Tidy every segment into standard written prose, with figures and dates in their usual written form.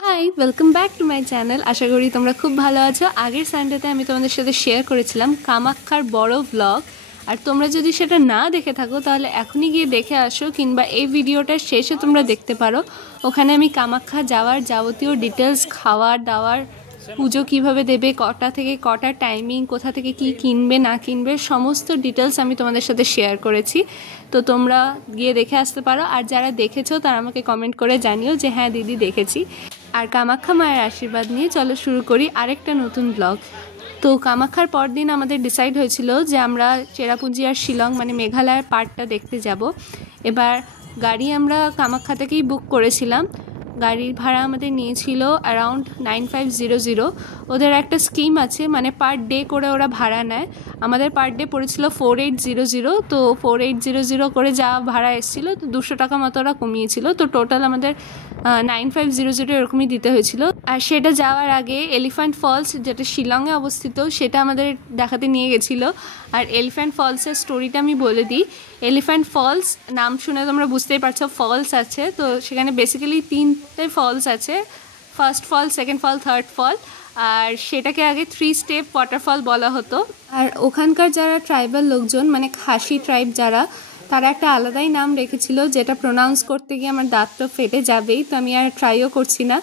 High, welcome back to my channel. আশা করি তোমরা খুব ভালো আছো। আগের সানডেতে আমি তোমাদের সাথে শেয়ার করেছিলাম কামাখ্যার বড় ভ্লগ। আর তোমরা যদি সেটা না দেখে থাকো তাহলে এখনই গিয়ে দেখে আসো, কিংবা এই ভিডিওটার শেষে তোমরা দেখতে পারো। ওখানে আমি কামাখ্যা যাওয়ার যাবতীয় ডিটেলস, খাওয়ার দাওয়ার, পুজো কিভাবে দেবে, কটা থেকে কটা টাইমিং, কোথা থেকে কি কিনবে না কিনবে, সমস্ত ডিটেলস আমি তোমাদের সাথে শেয়ার করেছি। তো তোমরা গিয়ে দেখে আসতে পারো। আর যারা দেখেছো তারা আমাকে কমেন্ট করে জানিও যে হ্যাঁ দিদি দেখেছি। আর কামাখ্যা মায়ের আশীর্বাদ নিয়ে চলো শুরু করি আরেকটা নতুন ব্লগ। তো কামাখ্যার পরদিন আমাদের ডিসাইড হয়েছিল যে আমরা চেরাপুঞ্জি আর শিলং মানে মেঘালয়ের পার্টটা দেখতে যাব। এবার গাড়ি আমরা কামাখ্যা থেকেই বুক করেছিলাম। গাড়ির ভাড়া আমাদের নিয়েছিল অ্যারাউন্ড 9500। ওদের একটা স্কিম আছে, মানে পার ডে করে ওরা ভাড়া নেয়। আমাদের পার ডে পড়েছিল 4800। তো 4800 করে যা ভাড়া এসেছিলো, তো 200 টাকা মতো ওরা কমিয়েছিল। তো টোটাল আমাদের 9500 এরকমই দিতে হয়েছিল। আর সেটা যাওয়ার আগে এলিফ্যান্ট ফলস, যেটা শিলংয়ে অবস্থিত, সেটা আমাদের দেখাতে নিয়ে গেছিলো। আর এলিফ্যান্ট ফলসের স্টোরিটা আমি বলে দিই। এলিফ্যান্ট ফলস নাম শুনে তোমরা বুঝতেই পারছো, ফলস আছে। তো সেখানে বেসিক্যালি 3টে ফলস আছে, ফার্স্ট ফল, সেকেন্ড ফল, থার্ড ফল। আর সেটাকে আগে 3 স্টেপ ওয়াটারফল বলা হতো। আর ওখানকার যারা ট্রাইবাল লোকজন, মানে খাসি ট্রাইব যারা, তারা একটা আলাদাই নাম রেখেছিল, যেটা প্রোনাউন্স করতে গিয়ে আমার দাঁত তো ফেটে যাবেই। তো আমি আর ট্রাইও করছি না।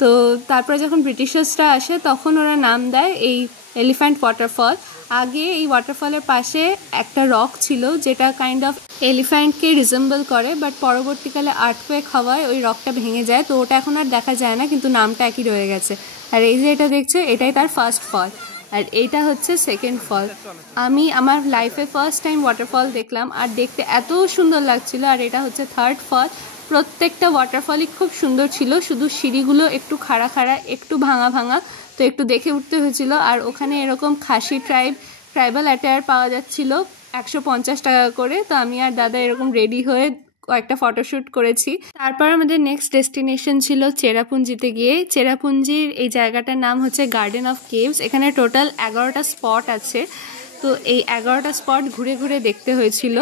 তো তারপরে যখন ব্রিটিশার্সরা আসে তখন ওরা নাম দেয় এই এলিফ্যান্ট ওয়াটারফল। আগে এই ওয়াটারফলের পাশে একটা রক ছিল যেটা কাইন্ড অফ এলিফ্যান্টকে রিজেম্বল করে, বাট পরবর্তীকালে আর্থকোয়েক হওয়ায় ওই রকটা ভেঙে যায়। তো ওটা এখন আর দেখা যায় না, কিন্তু নামটা একই রয়ে গেছে। আর এই যে এটা দেখছো, এটাই তার ফার্স্ট ফল, আর এইটা হচ্ছে সেকেন্ড ফল। আমি আমার লাইফে ফার্স্ট টাইম ওয়াটারফল দেখলাম, আর দেখতে এত সুন্দর লাগছিল। আর এটা হচ্ছে থার্ড ফল। প্রত্যেকটা ওয়াটারফলই খুব সুন্দর ছিল, শুধু সিঁড়িগুলো একটু খাড়া খাড়া, একটু ভাঙা ভাঙা। তো একটু দেখে উঠতে হয়েছিল। আর ওখানে এরকম খাসি ট্রাইবাল অ্যাটায়ার পাওয়া যাচ্ছিল 150 টাকা করে। তো আমি আর দাদা এরকম রেডি হয়ে কয়েকটা ফটোশ্যুট করেছি। তারপর আমাদের নেক্সট ডেস্টিনেশন ছিল চেরাপুঞ্জিতে গিয়ে। চেরাপুঞ্জির এই জায়গাটার নাম হচ্ছে গার্ডেন অফ কেভস। এখানে টোটাল 11টা স্পট আছে। তো এই 11টা স্পট ঘুরে ঘুরে দেখতে হয়েছিল।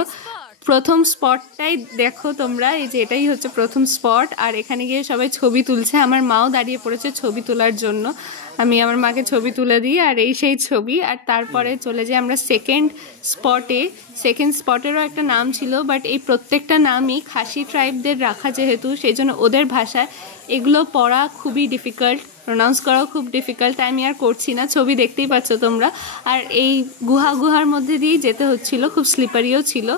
প্রথম স্পটটাই দেখো তোমরা, এই যে এটাই হচ্ছে প্রথম স্পট। আর এখানে গিয়ে সবাই ছবি তুলছে। আমার মাও দাঁড়িয়ে পড়েছে ছবি তোলার জন্য। আমি আমার মাকে ছবি তুলে দিই, আর এই সেই ছবি। আর তারপরে চলে যাই আমরা সেকেন্ড স্পটে। সেকেন্ড স্পটেরও একটা নাম ছিল, বাট এই প্রত্যেকটা নামই খাসি ট্রাইবদের রাখা, যেহেতু সেই জন্য ওদের ভাষায় এগুলো পড়া খুবই ডিফিকাল্ট, প্রোনাউন্স করাও খুব ডিফিকাল্ট। আমি আর করছি না, ছবি দেখতেই পাচ্ছ তোমরা। আর এই গুহার মধ্যে দিয়েই যেতে হচ্ছিল, খুব স্লিপারিও ছিল।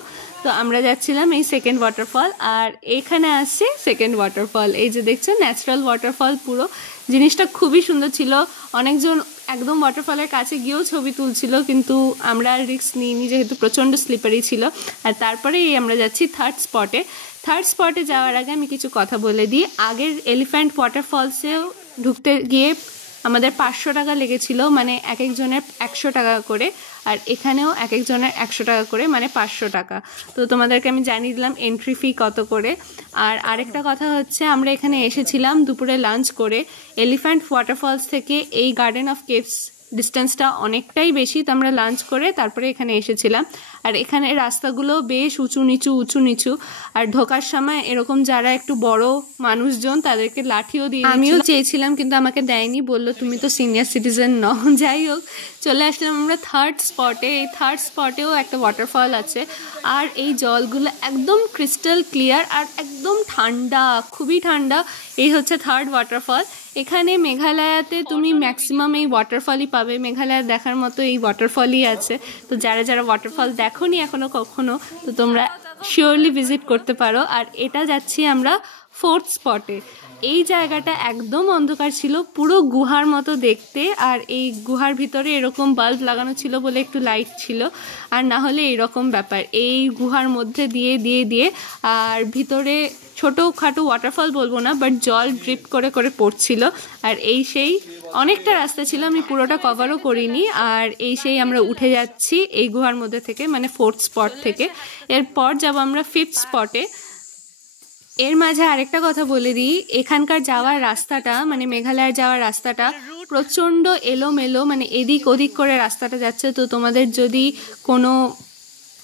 তো আমরা যাচ্ছিলাম এই সেকেন্ড ওয়াটারফল। আর এখানে আসছে সেকেন্ড ওয়াটারফল, এই যে দেখছো ন্যাচারাল ওয়াটারফল পুরো। জিনিসটা খুবই সুন্দর ছিল। অনেকজন একদম ওয়াটারফলের কাছে গিয়েও ছবি তুলছিল, কিন্তু আমরা রিস্ক নিইনি যেহেতু প্রচণ্ড স্লিপারি ছিল। আর তারপরে আমরা যাচ্ছি থার্ড স্পটে। থার্ড স্পটে যাওয়ার আগে আমি কিছু কথা বলে দিই। আগের এলিফ্যান্ট ওয়াটারফলসেও ঢুকতে গিয়ে আমাদের 500 টাকা লেগেছিল, মানে এক একজনের 100 টাকা করে। আর এখানেও এক একজনের 100 টাকা করে, মানে 500 টাকা। তো তোমাদেরকে আমি জানিয়ে দিলাম এন্ট্রি ফি কত করে। আর আরেকটা কথা হচ্ছে, আমরা এখানে এসেছিলাম দুপুরে লাঞ্চ করে। এলিফ্যান্ট ওয়াটারফলস থেকে এই গার্ডেন অফ কেভস ডিস্টেন্সটা অনেকটাই বেশি, তো আমরা লাঞ্চ করে তারপরে এখানে এসেছিলাম। আর এখানে রাস্তাগুলো বেশ উঁচু নিচু। আর ঢোকার সময় এরকম যারা একটু বড় মানুষজন তাদেরকে লাঠিও দিয়ে, আমিও চেয়েছিলাম কিন্তু আমাকে দেয়নি, বললো তুমি তো সিনিয়র সিটিজেন নও। যাই হোক, চলে আসলাম আমরা থার্ড স্পটে। এই থার্ড স্পটেও একটা ওয়াটারফল আছে। আর এই জলগুলো একদম ক্রিস্টাল ক্লিয়ার আর একদম ঠান্ডা, খুবই ঠান্ডা। এই হচ্ছে থার্ড ওয়াটারফল। এখানে মেঘালয়াতে তুমি ম্যাক্সিমাম এই ওয়াটারফলই পাবে, মেঘালয় দেখার মতো এই ওয়াটারফলই আছে। তো যারা ওয়াটারফল দেখোনি এখনো কখনো, তো তোমরা শিওরলি ভিজিট করতে পারো। আর এটা যাচ্ছি আমরা ফোর্থ স্পটে। এই জায়গাটা একদম অন্ধকার ছিল, পুরো গুহার মতো দেখতে। আর এই গুহার ভিতরে এরকম বাল্ব লাগানো ছিল বলে একটু লাইট ছিল, আর না হলে এরকম ব্যাপার। এই গুহার মধ্যে দিয়ে আর ভিতরে ছোটোখাটো ওয়াটারফল বলবো না, বাট জল ড্রিপ করে করে পড়ছিল। আর এই সেই অনেকটা রাস্তা ছিল, আমি পুরোটা কভারও করিনি। আর এই সেই আমরা উঠে যাচ্ছি এই গুহার মধ্যে থেকে, মানে ফোর্থ স্পট থেকে। এরপর যাব আমরা ফিফথ স্পটে। এর মাঝে আরেকটা কথা বলে দিই, এখানকার যাওয়ার রাস্তাটা, মানে মেঘালয়ের যাওয়ার রাস্তাটা প্রচণ্ড এলোমেলো, মানে এদিক ওদিক করে রাস্তাটা যাচ্ছে। তো তোমাদের যদি কোনো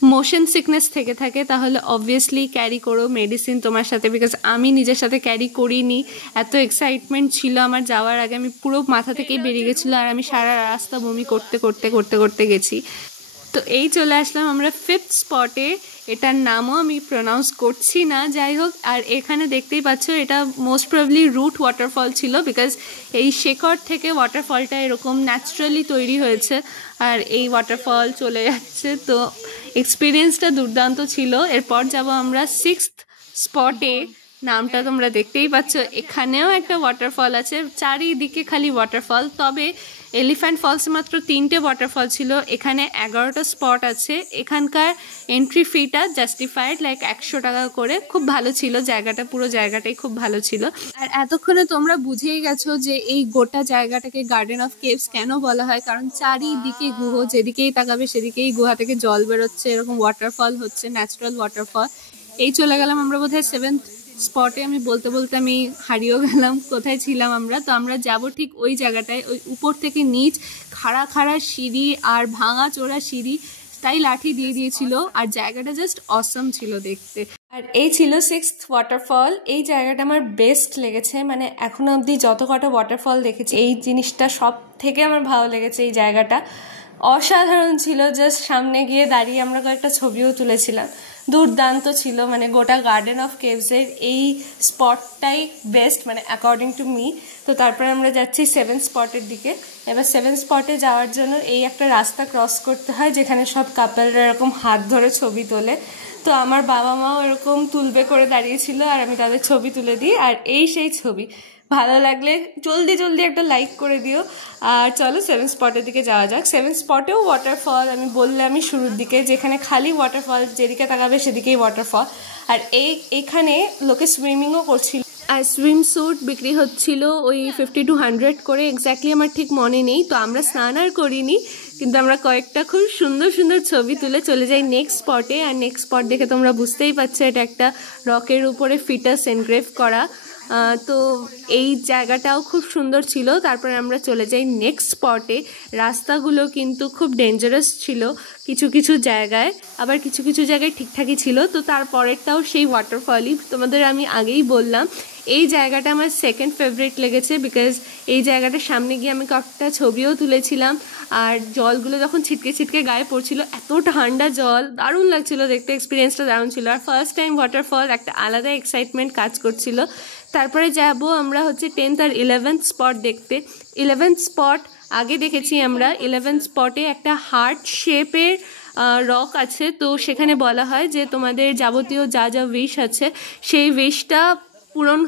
মোশন সিকনেস থেকে থাকে তাহলে অবভিয়াসলি ক্যারি করো মেডিসিন তোমার সাথে, বিকজ আমি নিজের সাথে ক্যারি করিনি। এত এক্সাইটমেন্ট ছিল আমার যাওয়ার আগে, আমি পুরো মাথা থেকেই বেরিয়ে গেছিলো আর আমি সারা রাস্তা বমি করতে করতে করতে করতে গেছি। তো এই চলে আসলাম আমরা 5th স্পটে, এটার নামও আমি প্রোনাউন্স করছি না, যাই হোক। আর এখানে দেখতেই পাচ্ছ এটা মোস্ট প্রবলি রুট ওয়াটারফল ছিল, বিকজ এই শেকড় থেকে ওয়াটারফলটা এরকম ন্যাচারালি তৈরি হয়েছে আর এই ওয়াটারফল চলে যাচ্ছে। তো এক্সপিরিয়েন্সটা দুর্দান্ত ছিল। এরপর যাব আমরা 6th স্পটে, নামটা তোমরা দেখতেই পাচ্ছ। এখানেও একটা ওয়াটারফল আছে, চারিদিকে খালি ওয়াটারফল, তবে এলিফ্যান্ট ফলসে মাত্র 3টে ওয়াটারফল ছিল, এখানে 11টা স্পট আছে। এখানকার এন্ট্রি ফিটা জাস্টিফাইড, লাইক 100 টাকা করে। খুব ভালো ছিল জায়গাটা, পুরো জায়গাটাই খুব ভালো ছিল। আর এতক্ষণে তোমরা বুঝেই গেছো যে এই গোটা জায়গাটাকে গার্ডেন অফ কেভস কেন বলা হয়, কারণ চারিদিকে গুহ, যেদিকেই তাকাবে সেদিকেই গুহা থেকে জল বেরোচ্ছে, এরকম ওয়াটারফল হচ্ছে, ন্যাচারাল ওয়াটারফল। এই চলে গেলাম আমরা বোধহয় 7th স্পটে। আমি বলতে বলতে আমি হারিয়েও গেলাম কোথায় ছিলাম আমরা। তো আমরা যাব ঠিক ওই জায়গাটায়, ওই উপর থেকে নিচ খাড়া খাড়া সিঁড়ি আর ভাঙা চোরা সিঁড়ি, তাই লাঠি দিয়ে দিয়েছিল আর জায়গাটা জাস্ট অসম ছিল দেখতে। আর এই ছিল 6th ওয়াটারফল। এই জায়গাটা আমার বেস্ট লেগেছে, মানে এখনো অবধি যত কটা ওয়াটারফল দেখেছি এই জিনিসটা সব থেকে আমার ভালো লেগেছে। এই জায়গাটা অসাধারণ ছিল, জাস্ট সামনে গিয়ে দাঁড়িয়ে আমরা কয়েকটা ছবিও তুলেছিলাম, দুর্দান্ত ছিল। মানে গোটা গার্ডেন অফ কেভসের এই স্পটটাই বেস্ট, মানে অ্যাকর্ডিং টু মি। তো তারপরে আমরা যাচ্ছি 7th স্পটের দিকে। এবার 7th স্পটে যাওয়ার জন্য এই একটা রাস্তা ক্রস করতে হয় যেখানে সব কাপলরা এরকম হাত ধরে ছবি তোলে। তো আমার বাবা মাও এরকম তুলবে করে দাঁড়িয়েছিল আর আমি তাদের ছবি তুলে দিই। আর এই সেই ছবি, ভালো লাগলে জলদি জলদি একটা লাইক করে দিও। আর চলো 7th স্পটের দিকে যাওয়া যাক। 7th স্পটেও ওয়াটারফল, আমি বললামই শুরুর দিকে, যেখানে খালি ওয়াটারফল, যেদিকে তাকাবে সেদিকেই ওয়াটারফল। আর এখানে লোকে সুইমিংও করছিল আর সুইম স্যুট বিক্রি হচ্ছিল ওই 50 to 100 করে, এক্স্যাক্টলি আমার ঠিক মনে নেই। তো আমরা স্নান আর করিনি, কিন্তু আমরা কয়েকটা খুব সুন্দর সুন্দর ছবি তুলে চলে যাই নেক্সট স্পটে। আর নেক্সট স্পট দেখে তোমরা বুঝতেই পারছো এটা একটা রকের উপরে ফিটাস এনগ্রেভ করা। তো এই জায়গাটাও খুব সুন্দর ছিল। তারপরে আমরা চলে যাই নেক্সট স্পটে। রাস্তাগুলো কিন্তু খুব ডেঞ্জারাস ছিল কিছু কিছু জায়গায়, আবার কিছু কিছু জায়গায় ঠিকঠাকই ছিল। তো তারপরেরটাও সেই ওয়াটারফলই, তোমাদের আমি আগেই বললাম এই জায়গাটা আমার সেকেন্ড ফেভারিট লেগেছে, বিকজ এই জায়গাটার সামনে গিয়ে আমি কয়েকটা ছবিও তুলেছিলাম। আর জলগুলো যখন ছিটকে ছিটকে গায়ে পড়ছিল, এত ঠান্ডা জল, দারুণ লাগছিল দেখতে, এক্সপিরিয়েন্সটা দারুণ ছিল। আর ফার্স্ট টাইম ওয়াটারফল, একটা আলাদা এক্সাইটমেন্ট কাজ করছিল। তারপরে যাব আমরা হচ্ছে 10th আর 11th স্পট দেখতে। 11th স্পট আগে দেখেছি আমরা। 11th স্পটে একটা হার্ট শেপের রক আছে। তো সেখানে বলা হয় যে তোমাদের যাবতীয় যা যা উইশ আছে সেই উইশটা পূরণ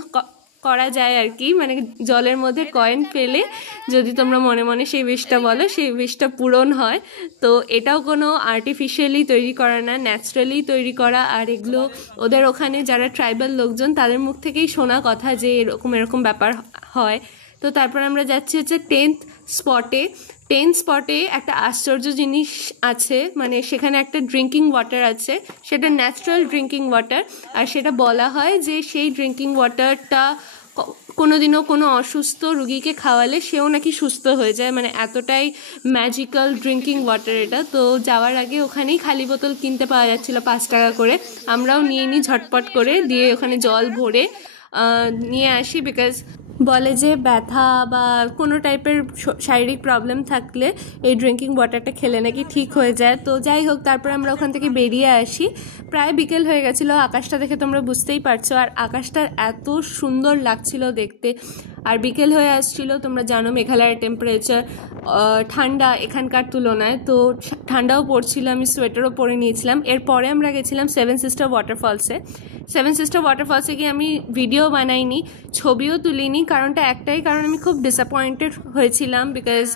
করা যায় আর কি, মানে জলের মধ্যে কয়েন ফেলে যদি তোমরা মনে মনে সেই উইশটা বলো, সেই উইশটা পূরণ হয়। তো এটাও কোনো আর্টিফিশিয়ালি তৈরি করা না, ন্যাচারালি তৈরি করা। আর এগুলো ওদের ওখানে যারা ট্রাইবাল লোকজন তাদের মুখ থেকেই শোনা কথা যে এরকম এরকম ব্যাপার হয়। তো তারপর আমরা যাচ্ছি হচ্ছে 10th স্পটে। 10th স্পটে একটা আশ্চর্য জিনিস আছে, মানে সেখানে একটা ড্রিঙ্কিং ওয়াটার আছে, সেটা ন্যাচারাল ড্রিঙ্কিং ওয়াটার। আর সেটা বলা হয় যে সেই ড্রিঙ্কিং ওয়াটারটা কোনোদিনও কোনো অসুস্থ রুগীকে খাওয়ালে সেও নাকি সুস্থ হয়ে যায়, মানে এতটাই ম্যাজিক্যাল ড্রিঙ্কিং ওয়াটার এটা। তো যাওয়ার আগে ওখানেই খালি বোতল কিনতে পাওয়া যাচ্ছিলো 5 টাকা করে, আমরাও নিয়ে নিই ঝটপট করে, দিয়ে ওখানে জল ভরে নিয়ে আসি। বিকজ বলে যে ব্যথা বা কোনো টাইপের শারীরিক প্রবলেম থাকলে এই ড্রিঙ্কিং ওয়াটারটা খেলে নাকি ঠিক হয়ে যায়। তো যাই হোক, তারপরে আমরা ওখান থেকে বেরিয়ে আসি। প্রায় বিকেল হয়ে গেছিলো, আকাশটা দেখে তোমরা বুঝতেই পারছো। আর আকাশটা এত সুন্দর লাগছিল দেখতে। আর বিকেল হয়ে আসছিলো, তোমরা জানো মেঘালয়ের টেম্পারেচার ঠান্ডা এখানকার তুলনায়, তো ঠান্ডাও পড়ছিল, আমি সোয়েটারও পরে নিয়েছিলাম। এরপরে আমরা গেছিলাম 7 সিস্টার ওয়াটারফলসে। 7 সিস্টার ওয়াটারফলসে গিয়ে আমি ভিডিও বানাইনি, ছবিও তুলিনি, কারণটা একটাই, কারণ আমি খুব ডিসঅ্যাপয়েন্টেড হয়েছিলাম। বিকজ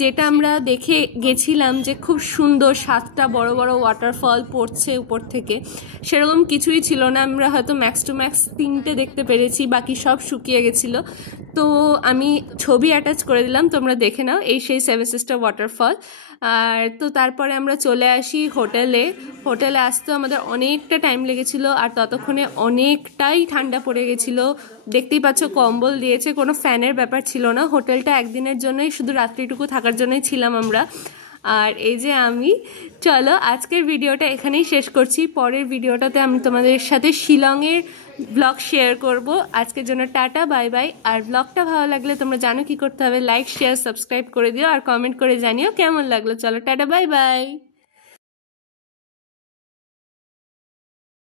যেটা আমরা দেখে গেছিলাম যে খুব সুন্দর 7টা বড় বড় ওয়াটারফল পড়ছে উপর থেকে, সেরকম কিছুই ছিল না। আমরা হয়তো ম্যাক্স টু ম্যাক্স 3টে দেখতে পেরেছি, বাকি সব শুকিয়ে গেছিলো। তো আমি ছবি অ্যাটাচ করে দিলাম, তোমরা দেখে নাও, এই সেই 7 সিস্টার ওয়াটারফল। আর তো তারপরে আমরা চলে আসি হোটেলে। হোটেলে আসতেও আমাদের অনেকটা টাইম লেগেছিলো, আর ততক্ষণে অনেকটাই ঠান্ডা পড়ে গেছিলো। দেখতেই পাচ্ছ কম্বল দিয়েছে, কোনো ফ্যানের ব্যাপার ছিল না। হোটেলটা একদিনের জন্যই, শুধু রাত্রিটুকু থাকার জন্যই ছিলাম আমরা। আর এই যে আমি। চলো আজকের ভিডিওটা এখানেই শেষ করছি, পরের ভিডিওটাতে আমি তোমাদের সাথে শিলংয়ের ব্লগ শেয়ার করব। আজকের জন্য টাটা, বাই বাই। আর ব্লগটা ভালো লাগলে তোমরা জানো কি করতে হবে, লাইক শেয়ার সাবস্ক্রাইব করে দিও আর কমেন্ট করে জানিও কেমন লাগলো। চলো টাটা, বাই বাই।